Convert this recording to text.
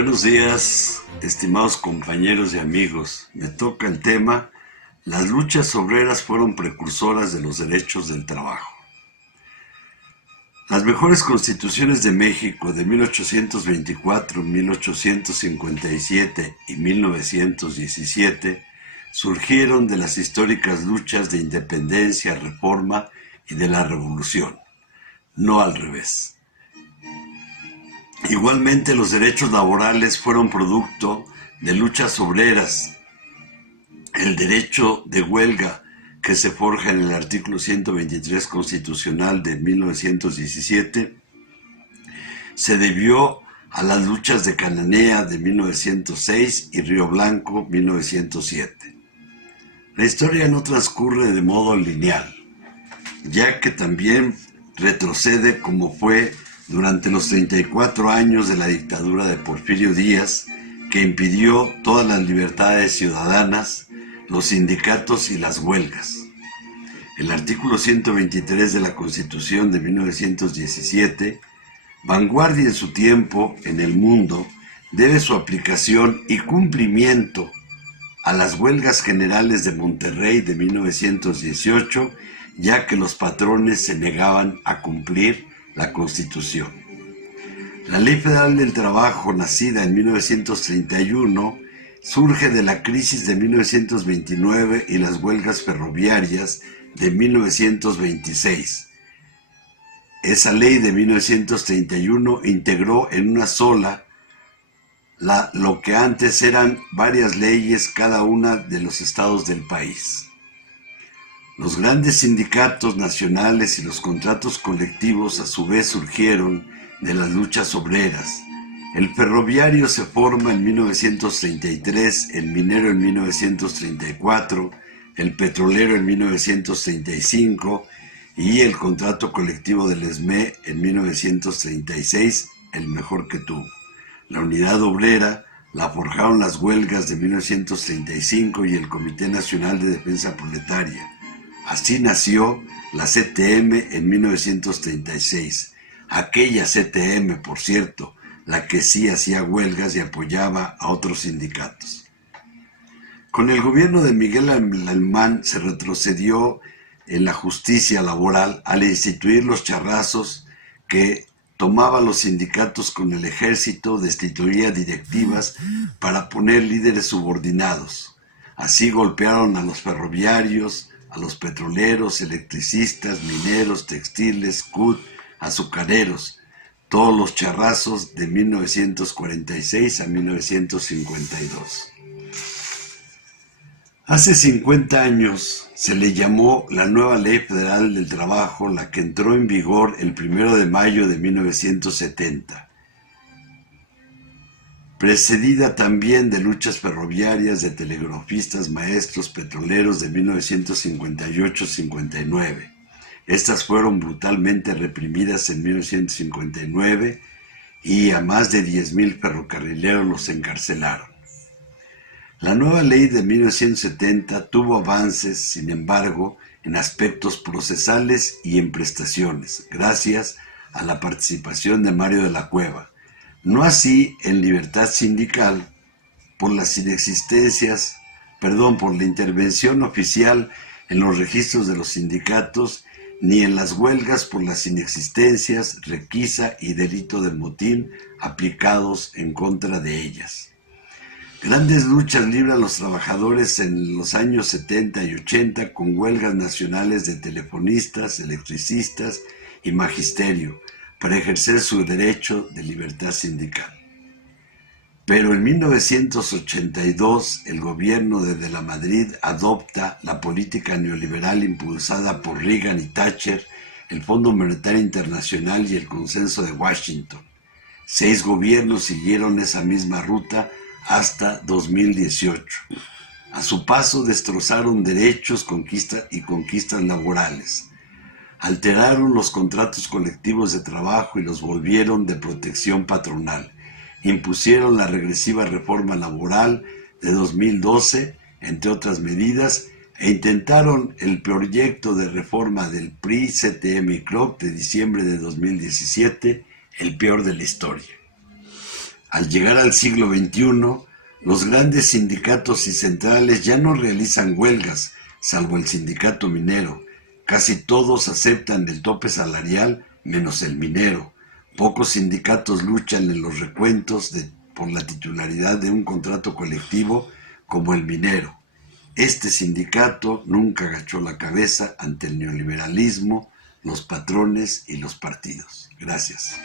Buenos días, estimados compañeros y amigos. Me toca el tema: las luchas obreras fueron precursoras de los derechos del trabajo. Las mejores constituciones de México de 1824, 1857 y 1917 surgieron de las históricas luchas de independencia, reforma y de la revolución, no al revés. Igualmente, los derechos laborales fueron producto de luchas obreras. El derecho de huelga, que se forja en el artículo 123 constitucional de 1917, se debió a las luchas de Cananea de 1906 y Río Blanco 1907. La historia no transcurre de modo lineal, ya que también retrocede como fue durante los 34 años de la dictadura de Porfirio Díaz, que impidió todas las libertades ciudadanas, los sindicatos y las huelgas. El artículo 123 de la Constitución de 1917, vanguardia en su tiempo en el mundo, debe su aplicación y cumplimiento a las huelgas generales de Monterrey de 1918, ya que los patrones se negaban a cumplir la Constitución. La Ley Federal del Trabajo, nacida en 1931, surge de la crisis de 1929 y las huelgas ferroviarias de 1926. Esa ley de 1931 integró en una sola lo que antes eran varias leyes, cada una de los estados del país. Los grandes sindicatos nacionales y los contratos colectivos a su vez surgieron de las luchas obreras. El ferroviario se forma en 1933, el minero en 1934, el petrolero en 1935 y el contrato colectivo del ESME en 1936, el mejor que tuvo. La unidad obrera la forjaron las huelgas de 1935 y el Comité Nacional de Defensa Proletaria. Así nació la CTM en 1936. Aquella CTM, por cierto, la que sí hacía huelgas y apoyaba a otros sindicatos. Con el gobierno de Miguel Alemán se retrocedió en la justicia laboral al instituir los charrazos que tomaba los sindicatos con el ejército, destituía directivas para poner líderes subordinados. Así golpearon a los ferroviarios, a los petroleros, electricistas, mineros, textiles, CUT, azucareros, todos los charrazos de 1946 a 1952. Hace 50 años se le llamó la nueva Ley Federal del Trabajo, la que entró en vigor el 1 de mayo de 1970. Precedida también de luchas ferroviarias, de telegrafistas, maestros, petroleros de 1958-59. Estas fueron brutalmente reprimidas en 1959 y a más de 10,000 ferrocarrileros los encarcelaron. La nueva ley de 1970 tuvo avances, sin embargo, en aspectos procesales y en prestaciones, gracias a la participación de Mario de la Cueva. No así en libertad sindical, por la intervención oficial en los registros de los sindicatos, ni en las huelgas por las inexistencias, requisa y delito de motín aplicados en contra de ellas. Grandes luchas libran los trabajadores en los años 70 y 80 con huelgas nacionales de telefonistas, electricistas y magisterio, para ejercer su derecho de libertad sindical. Pero en 1982 el gobierno de la Madrid adopta la política neoliberal impulsada por Reagan y Thatcher, el Fondo Monetario Internacional y el Consenso de Washington. 6 gobiernos siguieron esa misma ruta hasta 2018. A su paso destrozaron derechos, conquistas laborales. Alteraron los contratos colectivos de trabajo y los volvieron de protección patronal. Impusieron la regresiva reforma laboral de 2012, entre otras medidas, e intentaron el proyecto de reforma del PRI, CTM y CROC de diciembre de 2017, el peor de la historia. Al llegar al siglo XXI, los grandes sindicatos y centrales ya no realizan huelgas, salvo el sindicato minero. Casi todos aceptan el tope salarial, menos el minero. Pocos sindicatos luchan en los recuentos por la titularidad de un contrato colectivo como el minero. Este sindicato nunca agachó la cabeza ante el neoliberalismo, los patrones y los partidos. Gracias.